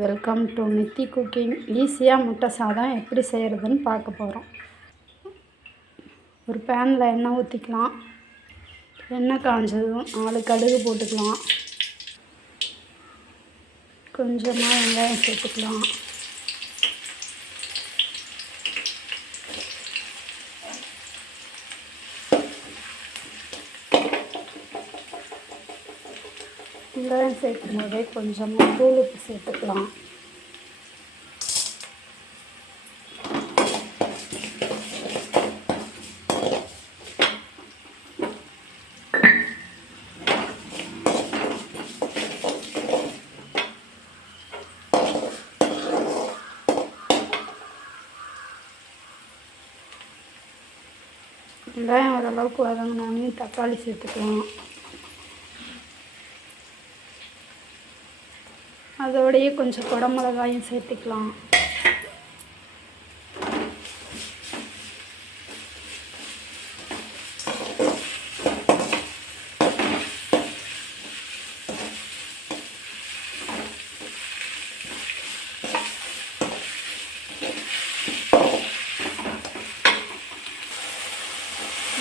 Welcome to NITI cooking. ஈஸியாக முட்டை சாதம் எப்படி செய்கிறதுன்னு பார்க்க போகிறோம். ஒரு பேனில் எண்ணெய் ஊற்றிக்கலாம். எண்ணெய் காஞ்சதும் 4 கடுகு போட்டுக்கலாம். கொஞ்சமாக வெங்காயம் சேர்த்துக்கலாம். வெங்காயம் சேர்க்கும் போதே கொஞ்சமாக தூள் உப்பு சேர்த்துக்கலாம். வெங்காயம் ஓரளவுக்கு வதங்கினோடனே தக்காளி சேர்த்துக்கலாம். அதோடையே கொஞ்சம் குடமிளகாயும் சேர்த்துக்கலாம்.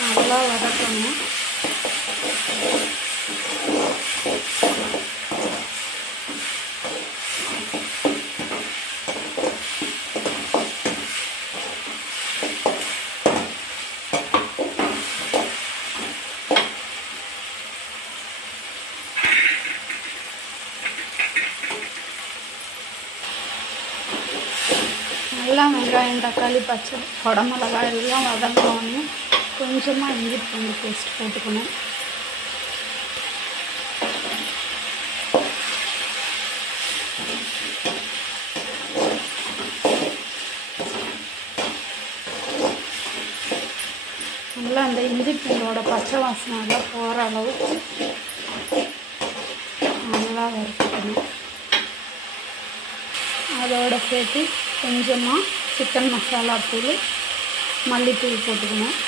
நல்லா வதக்கணும். நல்லா வெங்காயம் தக்காளி பச்சை குடமிளகாய் எல்லாம் வதங்கணும். கொஞ்சமாக இஞ்சி பூண்டு பேஸ்ட் போட்டுக்கணும். நல்லா அந்த இஞ்சி பூண்டோட பச்சை வாசனை எல்லாம் போகிற அளவுக்கு நல்லா வறுத்துக்கணும். அதோடு சேர்த்து கொஞ்சமாக சிக்கன் மசாலா தூள் மல்லித்தூள் போட்டுக்கணும்.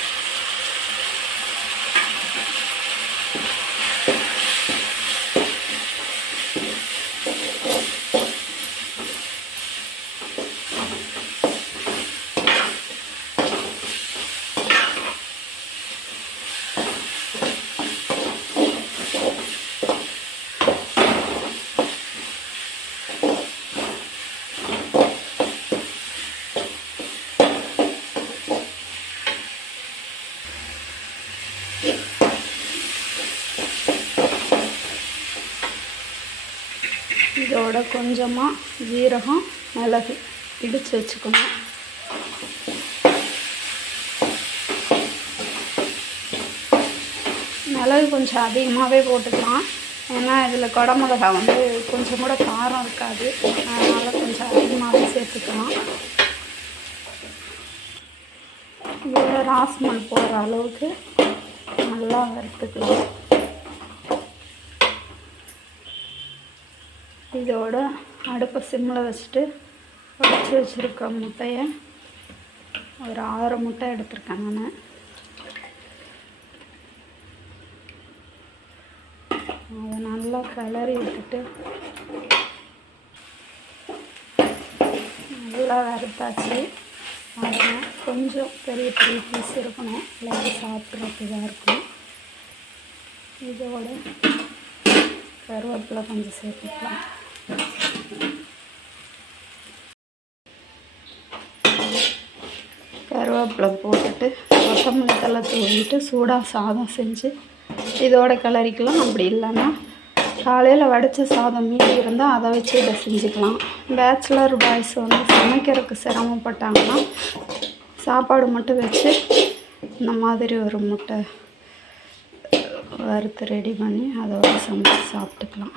இதோட கொஞ்சமாக ஜீரகம் மிளகு இடித்து வச்சுக்கணும். மிளகு கொஞ்சம் அதிகமாகவே போட்டுக்கலாம். ஏன்னா இதில் குடமிளகா கொஞ்சம் கூட காரம் இருக்காது. அதனால் கொஞ்சம் அதிகமாகவே சேர்த்துக்கலாம். இதில் ராஸ்மல் போகிற அளவுக்கு நல்லா வறுத்துக்கலாம். இதோட அடுப்பை சிம்மில் வச்சுட்டு உடைச்சி வச்சுருக்க முட்டையை ஒரு 6 முட்டை எடுத்துருக்கேன் நான். அதை நல்லா கிளறி விட்டுட்டு நல்லா வறுத்தாச்சு. அதில் கொஞ்சம் பெரிய பெரிய பீஸ் இருக்கணும், எல்லோரும் சாப்பிட்றதுக்கு தான் இருக்கணும். இதோட கருவேப்பிலை கொஞ்சம் சேர்த்துக்கலாம். கருவேப்பிலை போட்டுட்டு கொத்தமல்லி தழை தூவிட்டு சூடாக சாதம் செஞ்சு இதோட கிளறிக்கலாம். அப்படி இல்லைன்னா காலையில் வடித்த சாதம் மீதி இருந்தால் அதை வச்சு இதை செஞ்சுக்கலாம். பேச்சுலர் பாய்ஸ் சமைக்கிறதுக்கு சிரமப்பட்டாங்கன்னா சாப்பாடு மட்டும் வச்சு இந்த மாதிரி ஒரு முட்டை வறுத்து ரெடி பண்ணி அதோட சமைச்சு சாப்பிட்டுக்கலாம்.